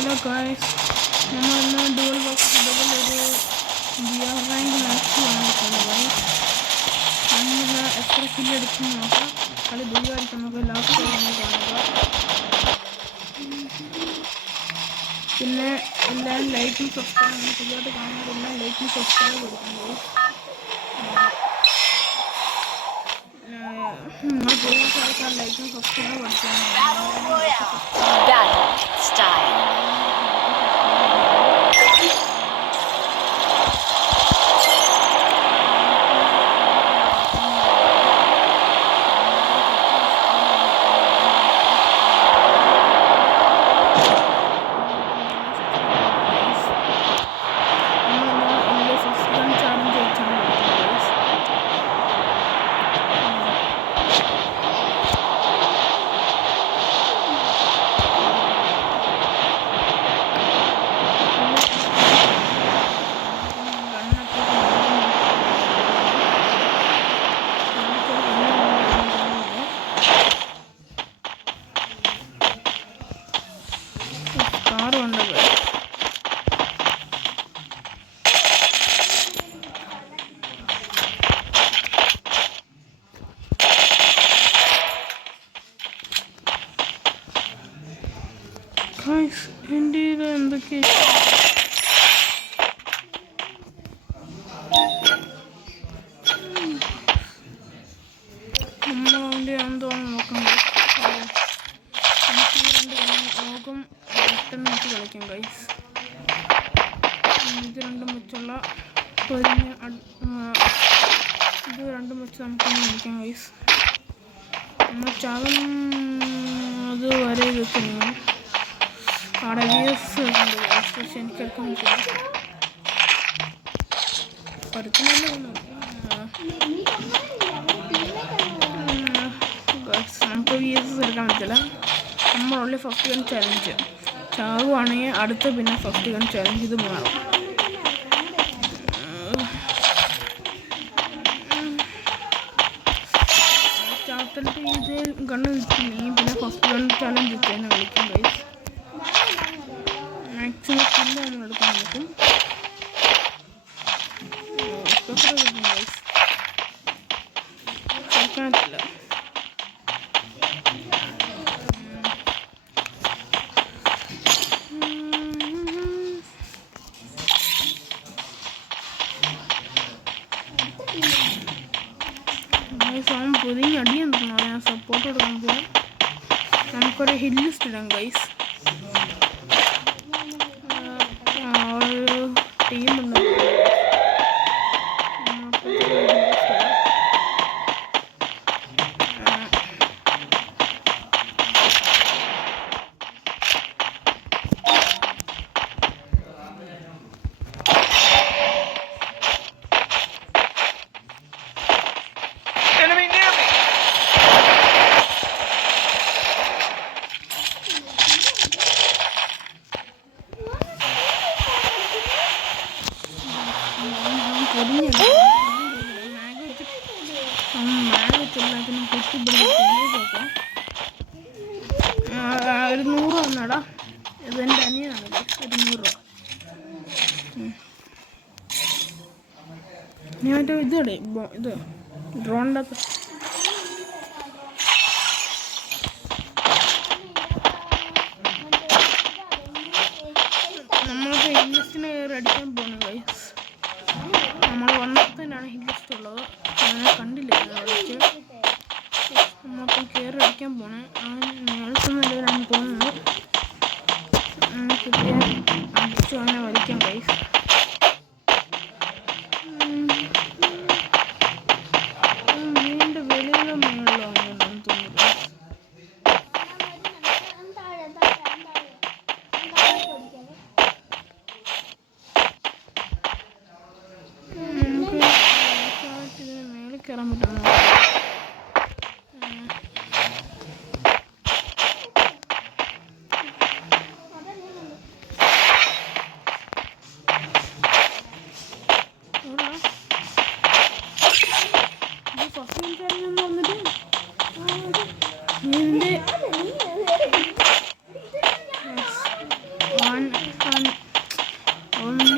Hello guys, നമ്മളിന്ന് double ഒരു beer rank match വന്നിട്ടുണ്ട് ഗായ്സ്. നമ്മളിന്ന് എത്ര കില്ല് എടുക്കും നോക്കാം. കളി ദൂരമായിരിക്കും, നമുക്ക് ലാസ്റ്റ് ഒന്ന് കാണുക. പിന്നെ എല്ലാവരും ലൈക്കും സബ്സ്ക്രൈബ് പുതിയതായിട്ട് കാണുന്നതെല്ലാം ലൈക്കും സബ്സ്ക്രൈബ് കൊടുക്കും ഗായ്സ്. നിങ്ങൾ പുതിയ ആൾക്കാർ ലൈക്കും സബ്സ്ക്രൈബ് കൊടുക്കണം. എൻ്റെ എന്തൊക്കെ നമ്മളവൻ്റെ എന്തോന്ന് നോക്കണ്ടേ. നമുക്ക് ലോകം പെട്ടെന്ന് വെച്ച് കളിക്കാം ഗൈസ്. ഇത് രണ്ടും വെച്ചുള്ള ഇത് രണ്ടും വെച്ച് നമുക്കൊന്ന് കളിക്കാം ഗൈസ്. നമ്മൾ ചാകും അത് വരെ വെക്കുന്നു. അവിടെ വ്യൂസ് ഉണ്ട് ഗൈസ്, പക്ഷെ എനിക്കെടുക്കാൻ പറ്റില്ല. പരത്തിനല്ല നമുക്ക് വ്യൂസ് എടുക്കാൻ പറ്റില്ല. നമ്മളുള്ള ഫസ്റ്റ് ഗൺ ചലഞ്ച് ചാവുകയാണെങ്കിൽ അടുത്ത പിന്നെ ഫസ്റ്റ് ഗൺ ചലഞ്ച് ഇത് മാറും. ചാത്തലിട്ട് ഇത് ഗണ്ണ് കിട്ടില്ലെങ്കിൽ പിന്നെ ഫസ്റ്റ് ഗൺ ചലഞ്ച് തന്നെ കളിക്കും ഗൈസ്. മാക്സിമം കില്ല് നമ്മൾ എടുക്കാൻ നോക്കും. കേൾക്കാനില്ല. പൊതിഞ്ഞ് അടിയാൻ തോന്നുന്നു. ഞാൻ സപ്പോർട്ട് കൊടുക്കാൻ പോകാം. നമുക്കൊരു ഹിൽ ലിസ്റ്റ് ഇടാം ഗൈസ്. ടീമുണ്ട്. ഒരു 100 വന്നാടാ. ഇതെൻ്റെ അനിയനാണ്. ഒരു 100 രൂപ. നീ മറ്റേ ഇതേ ഇത് ഡ്രോണിൻ്റെ അകത്ത് നമ്മൾക്ക് ഹില്ലിസ്റ്റിന് കയറി അടിക്കാൻ പോകുന്നു ഗൈസ്. നമ്മൾ വന്നത്തന്നെയാണ് ഹില്ലിസ്റ്റ് ഉള്ളത്. ഞാൻ കണ്ടില്ല. നമ്മളിപ്പം കയറി അടിക്കാൻ പോണേ. നേഴ്സൊന്നുമില്ലാണ് പോകുന്നത്. കിട്ടിയ അടിച്ചു അങ്ങനെ വലിക്കാം ഗൈസ്. വീണ്ടും വെളിയിലോ മേളിലോ അങ്ങനെയാണെന്ന് തോന്നുന്നു. നമുക്ക് ഇതിന് മേളിൽ കയറാൻ പറ്റുന്നു.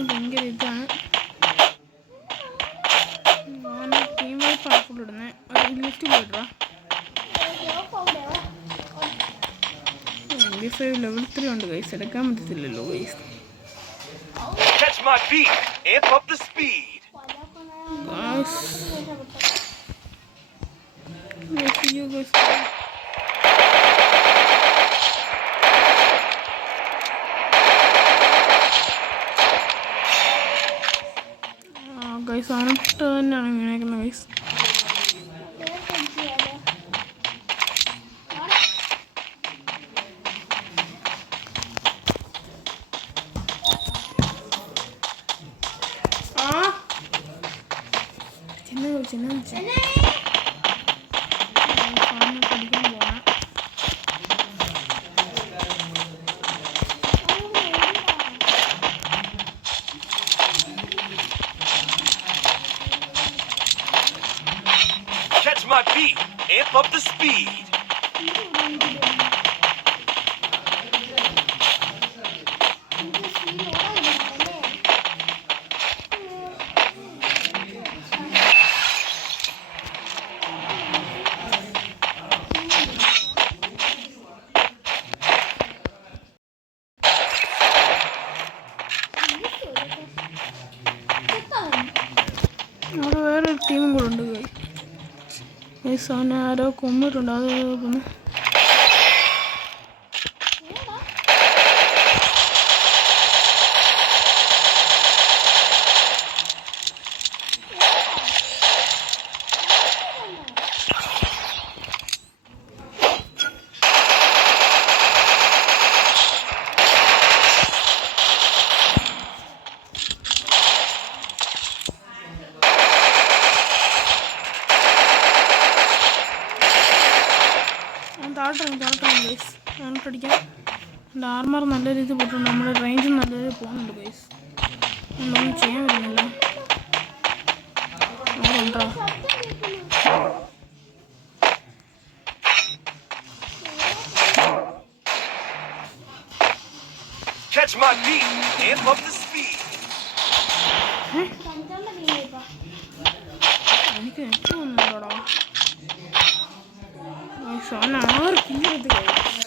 ഭയങ്കര ഇതാണ്. ടീം വൈപ്പ് ആണ് ഫുൾ ഇടുന്നത്. ഒരു ലിസ്റ്റ് പോയിട്ടാ MP5 ലെവൽ 3 ഉണ്ട് ഗൈസ്. എടുക്കാൻ പറ്റത്തില്ലല്ലോ guys. Catch my beat, amp up the speed. Guys, see you guys. Guys ആണിട്ട് തന്നെയാണ് വീണേക്കുന്നത് ഗൈസ്. പഠിക്കാൻ പോണം. Catch my beat, amp up the speed. അവിടെ വേറൊരു ടീമും കൂടെ ഉണ്ട് ഗൈസ്. അവനെ ആരോ കൊന്നിട്ടുണ്ട്. അത് നോക്കുന്നു. താഴോട്ടാണ് ഗൈസ്. അങ്ങോട്ടടിക്കാം. എൻ്റെ ആർമർ നല്ല രീതിയിൽ പോയിട്ടുണ്ട്. നമ്മുടെ റേഞ്ച് നല്ല രീതിയിൽ പോകുന്നുണ്ട് ഗൈസ്. ഒന്നും ചെയ്യാൻ പറ്റുന്നില്ല. ഉണ്ടോ Catch my beat, amp up the speed. എനിക്ക് നെറ്റ് വന്നിട്ടുണ്ടോടാ. 6 കില്ല് എടുത്ത് കഴിയും.